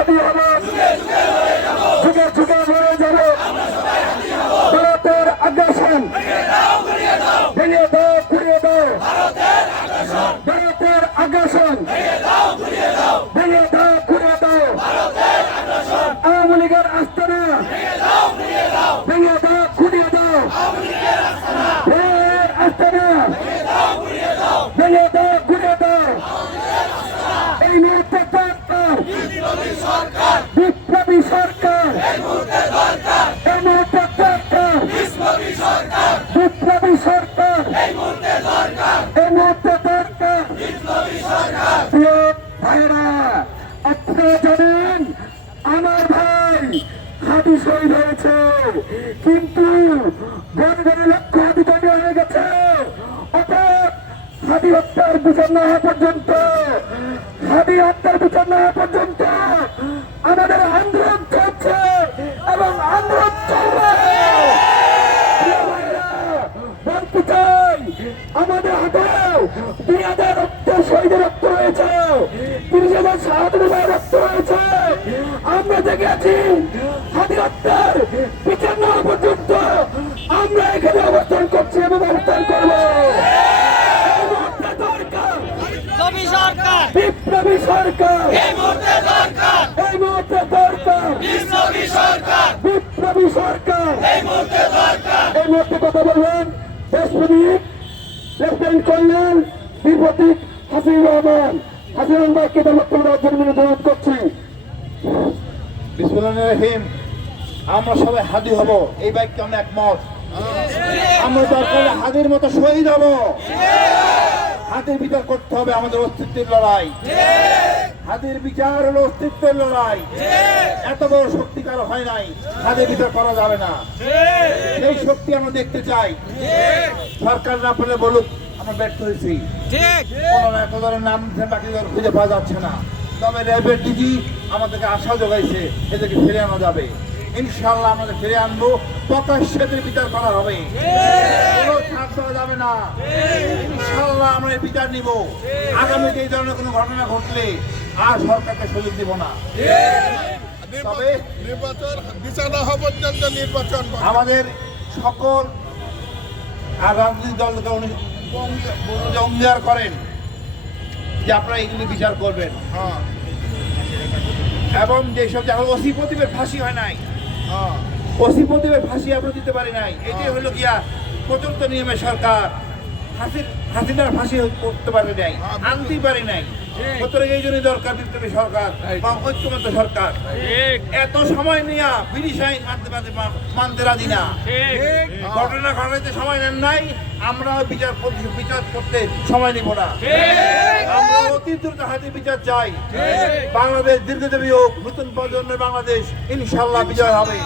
হাতি হব, যুগে যুগে মরে যাব। ভারতের আগ্রাসন ভেঙে দাও, ঘুরিয়ে দাও। ভারতের আগ্রাসন ভেঙে দাও, ঘুরিয়ে দাও। আওয়ামী লীগের আস্তানা ভেঙে দাও, ঘুরিয়ে দাও। আস্তানা ভেঙে দাও, ঘুরিয়ে দাও। এই মুহূর্তে দরকার বিপ্লবী সরকার। এই মুহূর্তে দরকার বিপ্লবী সরকার। এই মুহূর্তে দরকার প্রিয় ভাইরা, আপনারা জানেন আমার ভাই হাতি শহীদ হয়েছে, কিন্তু গণে গণে লক্ষ হাতি তৈরি হয়ে গেছে। অর্থাৎ হাতি হত্যার বিচার না হওয়া পর্যন্ত, আমাদের আন্দোলন চলছে এবং আন্দোলন চলবে। বলতে চাই, আমাদের হাতে 2000 রক্ত শহীদের রক্ত রয়েছে, 30,000 শাহাদাতের রক্ত রয়েছে। আমরা জেগে আছি, হাতি হত্যার বিচার না হওয়া পর্যন্ত আমরা এখানে অবস্থান করছি এবং অবস্থান করবো। বিপ্লবী সরকার এই মুহূর্তে দরকার। বিপ্লবী সরকার এই মুহূর্তে কথা বলবেন দেশপ্রেমিক লেফটেন্যান্ট কর্নেল বীর প্রতীক হাসিনুর রহমান। হাসিনুর ভাইকে তার বক্তব্য দেওয়ার জন্য অনুরোধ করছি। বিসমিল্লাহির রহিম। আমরা সবাই হাদি হব, এই বাইককে আমরা একমত। আমরা দরকার হাদির মতো শহীদ হব। হাতির বিচার করতে হবে, আমাদের অস্তিত্বের লড়াই। হাতির বিচার হলো অস্তিত্বের লড়াই। এত বড় শক্তি কারো হয় নাই, হাতির বিচার করা যাবে না। এই শক্তি আমরা দেখতে চাই। সরকার না পেলে বলুক আমরা ব্যর্থ হয়েছি। এত ধরনের নাম বাকি খুঁজে পাওয়া যাচ্ছে না, তবে র্যাবের ডিজি আমাদেরকে আশা যোগাইছে, এদেরকে ফিরে আনা যাবে। ইনশাআল্লাহ আমাদের ফিরে আনবো, প্রকাশ্যে বিচার করা হবে, ছাড় দেওয়া যাবে না। ইনশাআল্লাহ আমরা এই বিচার নিব। আগামীতে এই ধরনের কোনো ঘটনা ঘটলে আর সরকারকে সুযোগ দিব না। তবে নির্বাচন বিচার না হওয়া পর্যন্ত নির্বাচন আমাদের সকল রাজনৈতিক দলকে অঙ্গীকার করেন যে আপনারা এগুলি বিচার করবেন। এবং যেসব ওসি প্রদীপের ফাঁসি হয় নাই, ওসি প্রদীপের ফাঁসি আমরা দিতে পারি নাই, এটাই হলো গিয়া প্রচলিত নিয়মে সরকার হাসিনার ফাঁসি করতে পারে নাই, আনতেই পারে নাই। সুতরাং এই জন্যই দরকার বিপ্লবী সরকার বা ঐক্যবদ্ধ সরকার। এত সময় নিয়ে ব্রিটিশ আইন মানতে রাজি না। ঘটনা ঘটাইতে সময় নেন নাই, আমরা বিচার করতে সময় নিব না। আমরা অতি দ্রুত হাতি বিচার চাই। বাংলাদেশ দীর্ঘদেবী হোক, নতুন প্রজন্মের বাংলাদেশ ইনশাআল্লাহ বিজয় হবে।